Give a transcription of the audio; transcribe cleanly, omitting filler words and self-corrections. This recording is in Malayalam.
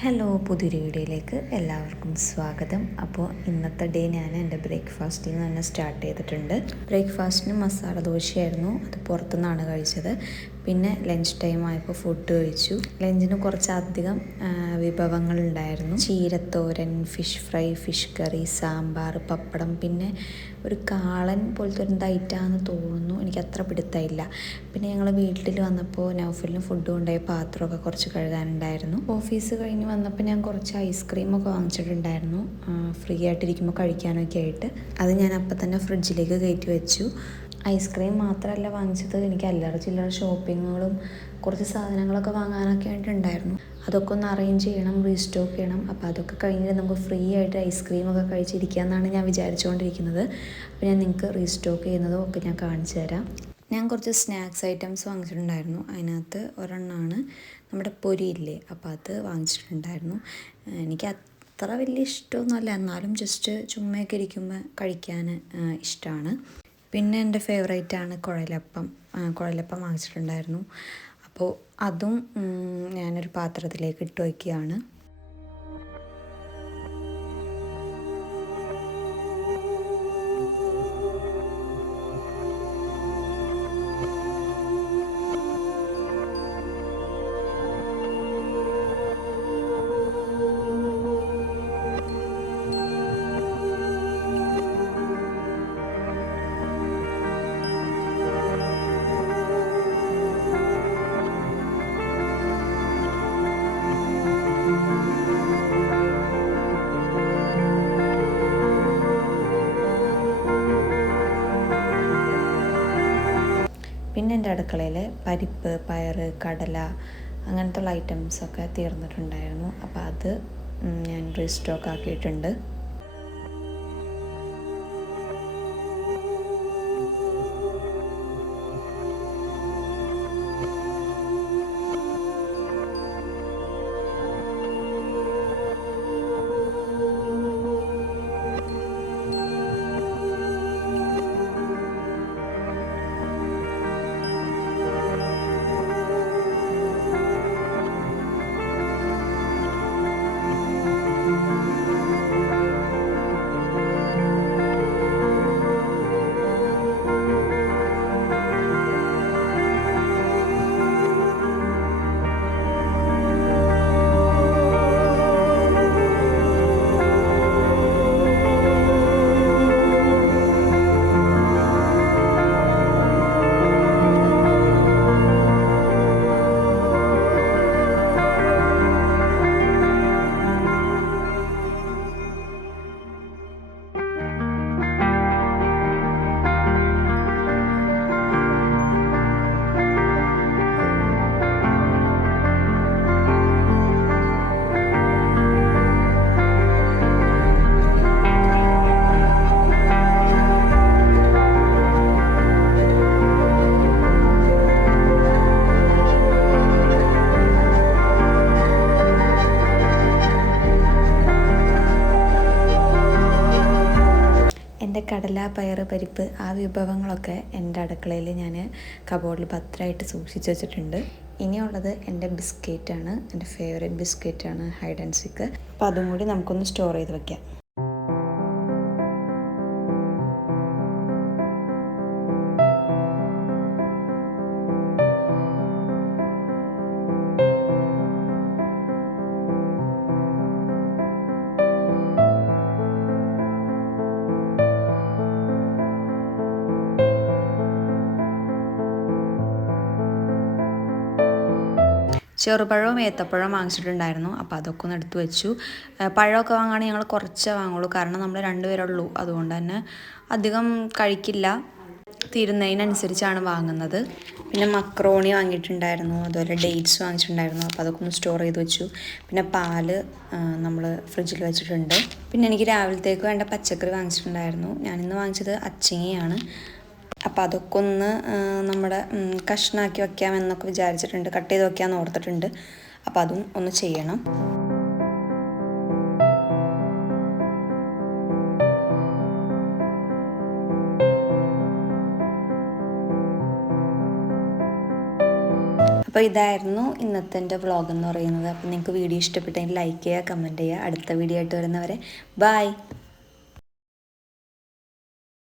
ഹലോ, പുതിയൊരു വീഡിയോയിലേക്ക് എല്ലാവർക്കും സ്വാഗതം. അപ്പോൾ ഇന്നത്തെ ഡേ ഞാൻ എൻ്റെ ബ്രേക്ക്ഫാസ്റ്റിൽ നിന്ന് തന്നെ സ്റ്റാർട്ട് ചെയ്തിട്ടുണ്ട്. ബ്രേക്ക്ഫാസ്റ്റിന് മസാല ദോശയായിരുന്നു, അത് പുറത്തുനിന്നാണ് കഴിച്ചത്. പിന്നെ ലഞ്ച് ടൈം ആയപ്പോൾ ഫുഡ് കഴിച്ചു. ലഞ്ചിന് കുറച്ചധികം വിഭവങ്ങളുണ്ടായിരുന്നു. ചീരത്തോരൻ, fish fry, fish curry, sambar, pappadam, പിന്നെ ഒരു കാളൻ പോലത്തെ ഒരു ഐറ്റാന്ന് തോന്നുന്നു, എനിക്ക് അത്ര പിടുത്തമില്ല. പിന്നെ ഞങ്ങൾ വീട്ടിൽ വന്നപ്പോൾ നൗഫലിന് ഫുഡ് കൊണ്ടുപോയ പാത്രമൊക്കെ കുറച്ച് കഴുകാനുണ്ടായിരുന്നു. ഓഫീസ് കഴിഞ്ഞ് വന്നപ്പോൾ ഞാൻ കുറച്ച് ഐസ്ക്രീമൊക്കെ വാങ്ങിച്ചിട്ടുണ്ടായിരുന്നു, ഫ്രീ ആയിട്ടിരിക്കുമ്പോൾ കഴിക്കാനൊക്കെ ആയിട്ട്. അത് ഞാൻ അപ്പം തന്നെ ഫ്രിഡ്ജിലേക്ക് കയറ്റി വെച്ചു. ഐസ്ക്രീം മാത്രമല്ല വാങ്ങിച്ചത്, എനിക്ക് അല്ലറ ചില്ലറ ഷോപ്പിങ്ങുകളും കുറച്ച് സാധനങ്ങളൊക്കെ വാങ്ങാനൊക്കെ ആയിട്ടുണ്ടായിരുന്നു. അതൊക്കെ ഒന്ന് അറേഞ്ച് ചെയ്യണം, റീസ്റ്റോക്ക് ചെയ്യണം. അപ്പോൾ അതൊക്കെ കഴിഞ്ഞിട്ട് നമുക്ക് ഫ്രീ ആയിട്ട് ഐസ്ക്രീമൊക്കെ കഴിച്ചിരിക്കുക എന്നാണ് ഞാൻ വിചാരിച്ചുകൊണ്ടിരിക്കുന്നത്. അപ്പോൾ ഞാൻ നിങ്ങൾക്ക് റീസ്റ്റോക്ക് ചെയ്യുന്നതും ഒക്കെ ഞാൻ കാണിച്ചു തരാം. ഞാൻ കുറച്ച് സ്നാക്സ് ഐറ്റംസ് വാങ്ങിച്ചിട്ടുണ്ടായിരുന്നു. അതിനകത്ത് ഒരെണ്ണമാണ് നമ്മുടെ പൊരിയില്ലേ, അപ്പോൾ അത് വാങ്ങിച്ചിട്ടുണ്ടായിരുന്നു. എനിക്ക് അത്ര വലിയ ഇഷ്ടമൊന്നുമല്ല, എന്നാലും ജസ്റ്റ് ചുമ്മയൊക്കെ ഇരിക്കുമ്പോൾ കഴിക്കാൻ ഇഷ്ടമാണ്. പിന്നെ എൻ്റെ ഫേവറേറ്റാണ് കുഴലപ്പം വാങ്ങിച്ചിട്ടുണ്ടായിരുന്നു. അപ്പോൾ അതും ഞാനൊരു പാത്രത്തിലേക്ക് ഇട്ട് വയ്ക്കുകയാണ്. പിന്നെ എൻ്റെ അടുക്കളയിൽ പരിപ്പ്, പയർ, കടല അങ്ങനത്തെ ഉള്ള ഐറ്റംസൊക്കെ തീർന്നിട്ടുണ്ടായിരുന്നു. അപ്പോൾ അത് ഞാൻ റീസ്റ്റോക്ക് ആക്കിയിട്ടുണ്ട്. എൻ്റെ കടല, പയർ, പരിപ്പ് ആ വിഭവങ്ങളൊക്കെ എൻ്റെ അടുക്കളയിൽ ഞാൻ കബോർഡിൽ ഭദ്രമായിട്ട് സൂക്ഷിച്ച് വെച്ചിട്ടുണ്ട്. ഇനിയുള്ളത് എൻ്റെ ബിസ്ക്കറ്റാണ്, എൻ്റെ ഫേവറേറ്റ് ബിസ്ക്കറ്റാണ് ഹൈഡ് ആൻഡ് സീക്ക്. അപ്പോൾ അതും കൂടി നമുക്കൊന്ന് സ്റ്റോർ ചെയ്ത് വയ്ക്കാം. ചെറുപഴവും ഏത്തപ്പഴവും വാങ്ങിച്ചിട്ടുണ്ടായിരുന്നു, അപ്പോൾ അതൊക്കെ ഒന്ന് എടുത്തു വെച്ചു. പഴമൊക്കെ വാങ്ങുകയാണെങ്കിൽ ഞങ്ങൾ കുറച്ചേ വാങ്ങുള്ളൂ, കാരണം നമ്മൾ രണ്ടുപേരുള്ളൂ. അതുകൊണ്ട് തന്നെ അധികം കഴിക്കില്ല, തീരുന്നതിനനുസരിച്ചാണ് വാങ്ങുന്നത്. പിന്നെ മക്രോണി വാങ്ങിയിട്ടുണ്ടായിരുന്നു, അതുപോലെ ഡേറ്റ്സ് വാങ്ങിച്ചിട്ടുണ്ടായിരുന്നു, അപ്പോൾ അതൊക്കെ ഒന്ന് സ്റ്റോർ ചെയ്ത് വെച്ചു. പിന്നെ പാല് നമ്മൾ ഫ്രിഡ്ജിൽ വെച്ചിട്ടുണ്ട്. പിന്നെ എനിക്ക് രാവിലത്തേക്ക് വേണ്ട പച്ചക്കറി വാങ്ങിച്ചിട്ടുണ്ടായിരുന്നു. ഞാനിന്ന് വാങ്ങിച്ചത് അച്ചിങ്ങയാണ്. അപ്പോൾ അതൊക്കെ ഒന്ന് നമ്മുടെ കഷ്ണാക്കി വയ്ക്കാമെന്നൊക്കെ വിചാരിച്ചിട്ടുണ്ട്, കട്ട് ചെയ്ത് വയ്ക്കാമെന്ന് ഓർത്തിട്ടുണ്ട്. അപ്പോൾ അതും ഒന്ന് ചെയ്യണം. അപ്പോൾ ഇതായിരുന്നു ഇന്നത്തെ എൻ്റെ വ്ളോഗ് എന്ന് പറയുന്നത്. അപ്പോൾ നിങ്ങൾക്ക് വീഡിയോ ഇഷ്ടപ്പെട്ടെങ്കിൽ ലൈക്ക് ചെയ്യുക, കമൻറ്റ് ചെയ്യുക. അടുത്ത വീഡിയോ ആയിട്ട് വരുന്നവരെ ബായ്.